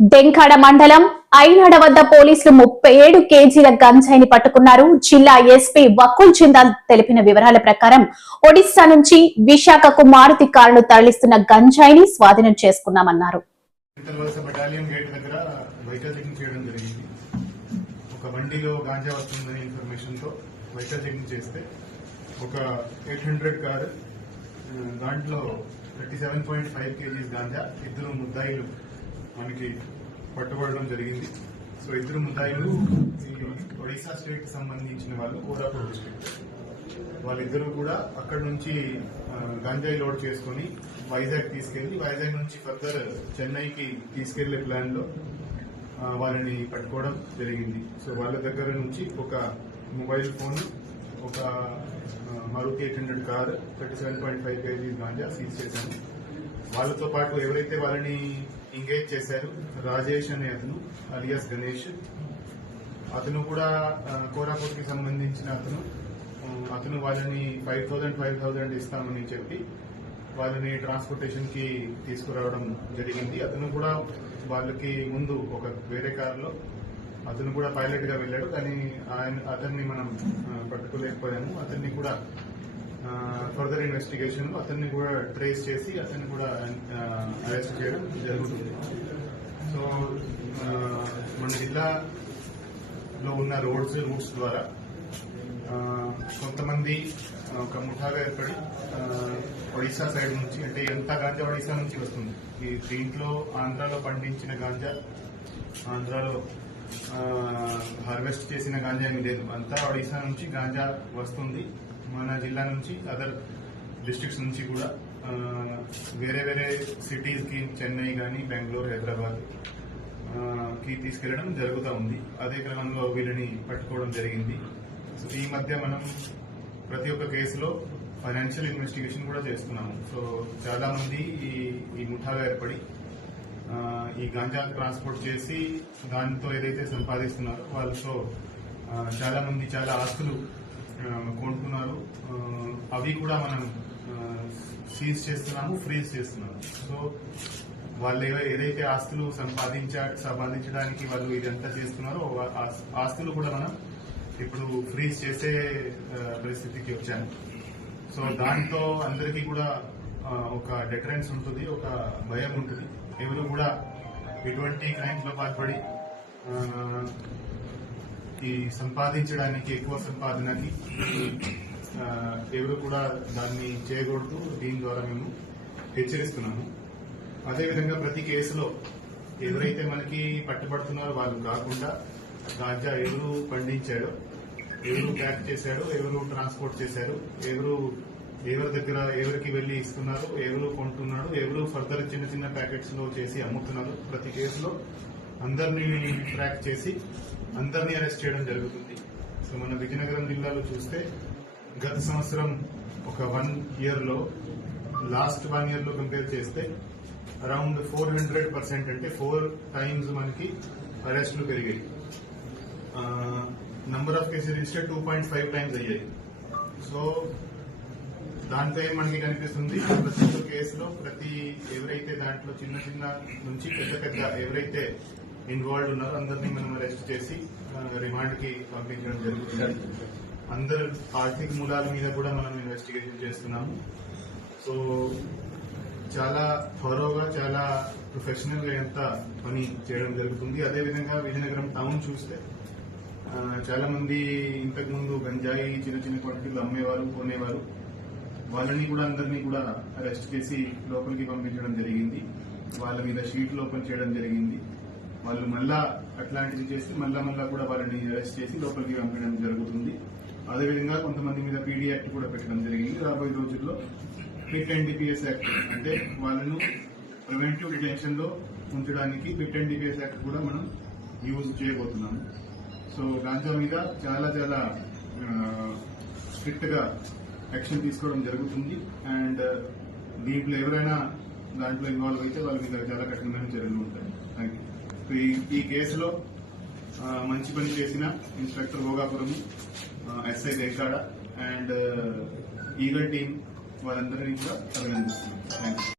డెంకాడ మండలం ఐనాడ వద్ద పోలీసులు ముప్పై ఏడు కేజీల గంజాయిని పట్టుకున్నారు. జిల్లా ఎస్పీ వకుల్ జిందాల్ తెలిపిన వివరాల ప్రకారం ఒడిశా నుంచి విశాఖకు మారుతి కారును తరలిస్తున్న గంజాయిని స్వాధీనం చేసుకున్నామన్నారు. ఒక బండిలో గాంజా వస్తుందనే ఇన్ఫర్మేషన్ వెహికల్ చెకింగ్ చేస్తే ఒక ఎయిట్ హండ్రెడ్ కార్ దాంట్లో thirty seven point five kgs ganja ఇద్దరు ముద్దాయిలు మనకి పట్టుబడడం జరిగింది. సో ఇద్దరు ముద్దాయిలు ఒడిశా స్టేట్ సంబంధించిన వాళ్ళు కోరాపూర్ డిస్ట్రిక్ట్. వాళ్ళిద్దరూ కూడా అక్కడ నుంచి గంజాయి లోడ్ చేసుకుని వైజాగ్ తీసుకెళ్ళి వైజాగ్ నుంచి ఫర్దర్ చెన్నైకి తీసుకెళ్ళే ప్లాన్లో వాళ్ళని పట్టుకోవడం జరిగింది. సో వాళ్ళ దగ్గర నుంచి ఒక మొబైల్ ఫోన్ ఒక Maruti eight hundred car thirty seven point five KG ganja seize చేశాము. వాళ్ళతో పాటు ఎవరైతే వాళ్ళని ఎంగేజ్ చేశారు రాజేష్ అనే అతను అలియాస్ గణేష్. అతను కూడా ఆ, కోరాపూర్కి సంబంధించిన అతను. అతను వాళ్ళని ఫైవ్ థౌసండ్ ఫైవ్ థౌజండ్ ఇస్తామని చెప్పి వాళ్ళని ట్రాన్స్పోర్టేషన్కి తీసుకురావడం జరిగింది. అతను కూడా వాళ్ళకి ముందు ఒక వేరే కారులో అతను కూడా పైలట్గా వెళ్ళాడు. కానీ ఆయన అతన్ని మనం పట్టుకోలేకపోయాము. అతన్ని కూడా ఫర్దర్ ఇన్వెస్టిగేషన్ అతన్ని కూడా ట్రేస్ చేసి అతన్ని కూడా అరెస్ట్ చేయడం జరుగుతుంది. సో మన జిల్లాలో ఉన్న రోడ్స్ రూట్స్ ద్వారా కొంతమంది ఒక ముఠాగా ఏర్పడి ఒడిశా సైడ్ నుంచి అంటే ఎంత గాంజా ఒడిశా నుంచి వస్తుంది? ఈ దీంట్లో ఆంధ్రాలో పండించిన గాంజా ఆంధ్రాలో హార్వెస్ట్ చేసిన గాంజా ఏమి లేదు. అంతా ఒడిశా నుంచి గాంజా వస్తుంది. మన జిల్లా నుంచి అదర్ డిస్ట్రిక్ట్స్ నుంచి కూడా వేరే వేరే సిటీస్కి చెన్నై కానీ బెంగళూరు హైదరాబాద్కి తీసుకెళ్ళడం జరుగుతూ ఉంది. అదే క్రమంలో వీళ్ళని పట్టుకోవడం జరిగింది. సో ఈ మధ్య మనం ప్రతి ఒక్క కేసులో ఫైనాన్షియల్ ఇన్వెస్టిగేషన్ కూడా చేస్తున్నాము. సో చాలా మంది ఈ ఈ ముఠాగా ఏర్పడి ఈ గాంజా ట్రాన్స్పోర్ట్ చేసి దానితో ఏదైతే సంపాదిస్తున్నారో వాళ్ళతో చాలా మంది చాలా ఆస్తులు కొంటున్నారు అవి కూడా మనం సీజ్ చేస్తున్నాము ఫ్రీజ్ చేస్తున్నాము. సో వాళ్ళు ఏదైతే ఆస్తులు సంపాదించ సంపాదించడానికి వాళ్ళు ఇదంతా చేస్తున్నారో ఆస్తులు కూడా మనం ఇప్పుడు ఫ్రీజ్ చేసే పరిస్థితికి వచ్చాము. సో దాంతో అందరికీ కూడా ఒక డెటరెన్స్ ఉంటుంది ఒక భయం ఉంటుంది. ఎవరు కూడా ఎటువంటి క్రైమ్స్లో పాల్పడి ఈ సంపాదించడానికి ఎక్కువ సంపాదనకి ఎవరు కూడా దాన్ని చేయకూడదు. దీని ద్వారా మేము హెచ్చరిస్తున్నాము. అదేవిధంగా ప్రతి కేసులో ఎవరైతే మనకి పట్టుబడుతున్నారో వాళ్ళు కాకుండా గాంజా ఎవరు పండించాడో ఎవరు ప్యాక్ చేశాడో ఎవరు ట్రాన్స్పోర్ట్ చేశారు ఎవరు ఎవరి దగ్గర ఎవరికి వెళ్ళి ఇస్తున్నారు ఎవరు కొంటున్నారు ఎవరు ఫర్దర్ చిన్న చిన్న ప్యాకెట్స్లో చేసి అమ్ముతున్నారు ప్రతి కేసులో అందరినీ ట్రాక్ చేసి అందరినీ అరెస్ట్ చేయడం జరుగుతుంది. సో మన విజయనగరం జిల్లాలో చూస్తే గత సంవత్సరం ఒక వన్ ఇయర్లో లాస్ట్ వన్ ఇయర్లో కంపేర్ చేస్తే అరౌండ్ ఫోర్ హండ్రెడ్ పర్సెంట్ అంటే ఫోర్ టైమ్స్ మనకి అరెస్టులు పెరిగాయి. Number of cases register two point five times అయ్యాయి. సో దాంతో మనకి కనిపిస్తుంది ప్రతి ఒక్క కేసులో ప్రతి ఎవరైతే దాంట్లో చిన్న చిన్న నుంచి పెద్ద పెద్ద ఎవరైతే ఇన్వాల్వ్ ఉన్నారో అందరినీ మనం అరెస్ట్ చేసి రిమాండ్కి పంపించడం జరుగుతుంది. అందరు ఆర్థిక మూలాల మీద కూడా మనం ఇన్వెస్టిగేషన్ చేస్తున్నాము. సో చాలా థరోగా చాలా ప్రొఫెషనల్గా ఎంత పని చేయడం జరుగుతుంది. అదేవిధంగా విజయనగరం టౌన్ చూస్తే చాలా మంది ఇంతకుముందు గంజాయి చిన్న చిన్న క్వాంటిటీలు అమ్మేవారు కొనేవారు. వాళ్ళని కూడా అందరినీ కూడా అరెస్ట్ చేసి లోపలికి పంపించడం జరిగింది. వాళ్ళ మీద షీట్లు ఓపెన్ చేయడం జరిగింది. వాళ్ళు మళ్ళా అట్లాంటిది చేసి మళ్ళా మళ్ళా కూడా వాళ్ళని అరెస్ట్ చేసి లోపలికి పంపించడం జరుగుతుంది. అదేవిధంగా కొంతమంది మీద పీడీ యాక్ట్ కూడా పెట్టడం జరిగింది. రాబోయే రోజుల్లో పిట్ అండ్ డిపిఎస్ యాక్ట్ అంటే వాళ్ళను ప్రివెంటివ్ డిటెన్షన్లో ఉంచడానికి పిట్ అండ్ డిపిఎస్ యాక్ట్ కూడా మనం యూజ్ చేయబోతున్నాము. సో గాంజా మీద చాలా చాలా స్ట్రిక్ట్గా యాక్షన్ తీసుకోవడం జరుగుతుంది. అండ్ uh, దీంట్లో ఎవరైనా దాంట్లో ఇన్వాల్వ్ అయితే వాళ్ళ మీద చాలా కఠినమైన చర్యలు ఉంటాయి. థ్యాంక్ యూ ఈ ఈ కేసులో మంచి పని చేసిన inspector Bhogapuram SI Dekada and uh, Eagle team వారందరినీ కూడా అభినందిస్తున్నాం. Thank you